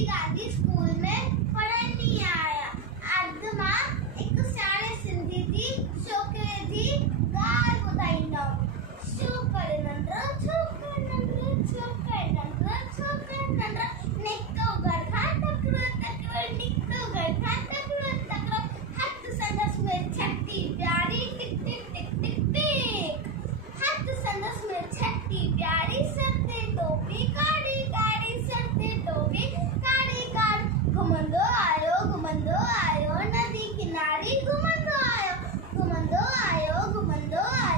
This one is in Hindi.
जी गांधी स्कूल में पढ़ण नहीं आया। अद मां एक सियाणे सिंधी जी छोकिरे जी ॻाल्हि ॿुधाईंदमि। छोकिरे नंढो छोकिरे नंढो छोकिरे नंढो छोकिरे नंढो निको घर खां तकिड़ो तकिड़ो निको घर खां तकिड़ो तकिड़ो हथ संदस में छठी प्यारी टिक टिक टिक टिक टिक। हथ संदस में छठी प्यारी सर ते टोपी काड़ी काड़ी सर ते टोपी काड़ी काड़ी। घुमंदो आयो नदी किनारी घुमंदो आयो घुमंदो आयो